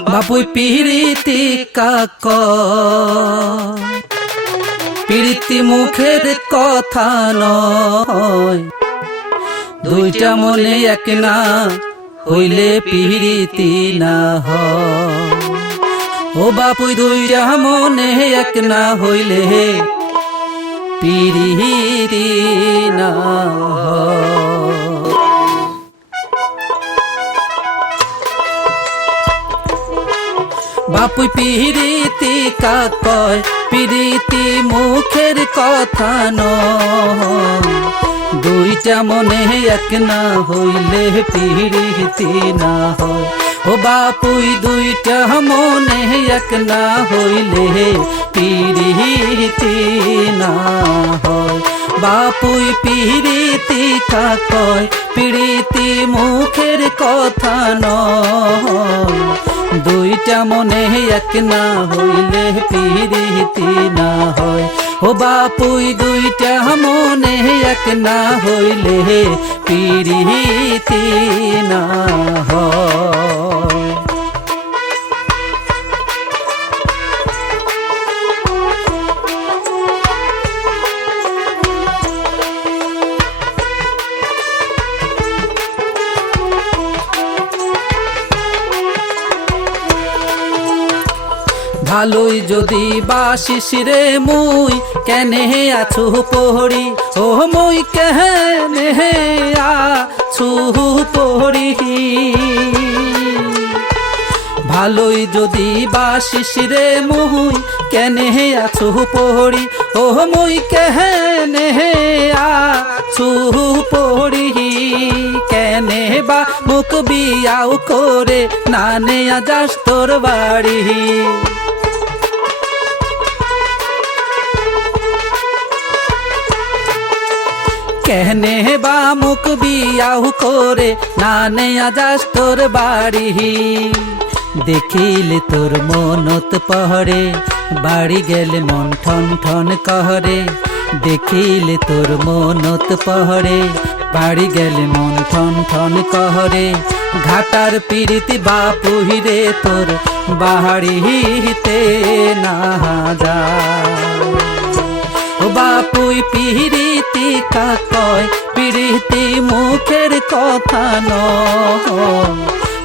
বাপুই পিরিতি কাক। পিরিতি মুখের কথা নয়। দুইটা মনে এক না হইলে পিরিতি না হয়। ও বাপুই দুইটা মনে এক না হইলে পিরিতি না হয়। বাপুই পিরিতি কাকয়, পিরিতি মুখের কথা দুইটা মনে এক না হইলে পিরিতি না হয়। ও বাপুই, দুইটা মনে এক না হইলে পিরিতি না হয়। বাপুই পিরিতি কাকয়, পিরিতি মুখের কথা নয়। দুইটা মনে এক না হইলে পিরিতি না হয়। ও বাপুই, দুইটা মনে এক না হইলে পিরিতি না হয়। ভালোই যদি বাসিস রে মুই, কেনে আছু পহরি ও মুই কেনে আছু পহরি ভালোই যদি বাসিস রে মুই, কেনে আছু পহরি ও মুই কেনে আছু পহরি কেনে বা মুখ বিয়াও করে, নানে আজাস তোর বাড়ি? মুখ বিয়াহু করে নানে আজাস তোর বাড়ি। দেখিলে তোর মনত পহরে, বাড়ি গেলে মন ঠন ঠন কহরে। দেখিলে তোর মনত পহরে, বাড়ি গেলে মন ঠন ঠন কহরে। ঘাটার পিরিতি বাপুহিরে তোর বাহারিতে না যা বাপুই পিরিতি কয়, প্রীতি মুখের কথা ন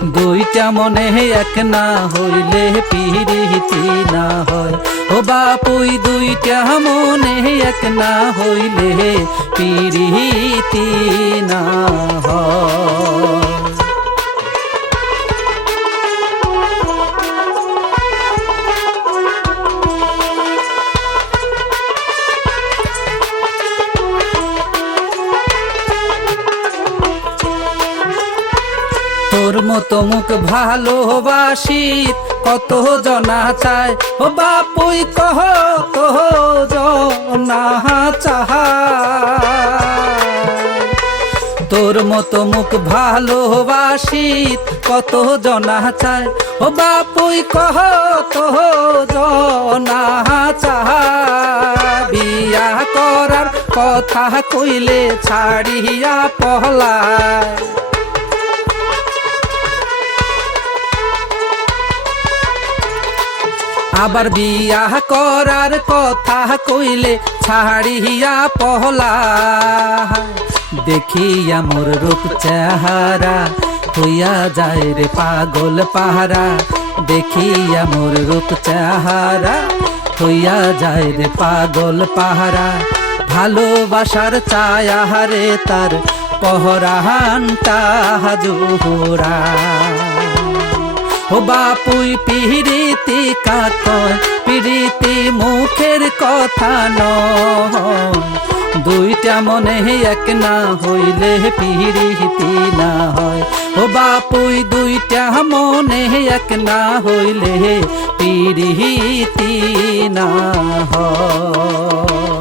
দুইটা মনে এক না হইলে পিরিতি না হয়। ও বাপুই, দুইটা মনে এক না হইলে পিরিতি না তোর মতো মুখ ভালোবাসি কত জনা চায়? ও বাপুই কহ তো জনা চাহায় তোর মতো মুখ ভালোবাসি কত জনা চায়? ও বাপুই কহ তো জনা চাহায় বিয়া করার কথা কইলে ছাড়িয়া পহলায়। আবার বিয়া করার কথা কইলে ছাড়িয়া পহলা। দেখিয়া মোর রূপ চেহারা, হইয়া যায় রে পাগল পাহারা। দেখিয়া মোর রূপ চেহারা, হইয়া যায় রে পাগল পাহারা। ভালোবাসার চায়াহারে তার পহরাহানটা হাজুরা ও বাপুই পিরিতি কাকয় পিরিতি মুখের কথা নয়। দুইটা মনে এক না হইলে পিরিতি না হয়। ও বাপুই, দুইটা মনে এক না হইলে পিরিতি না হয়।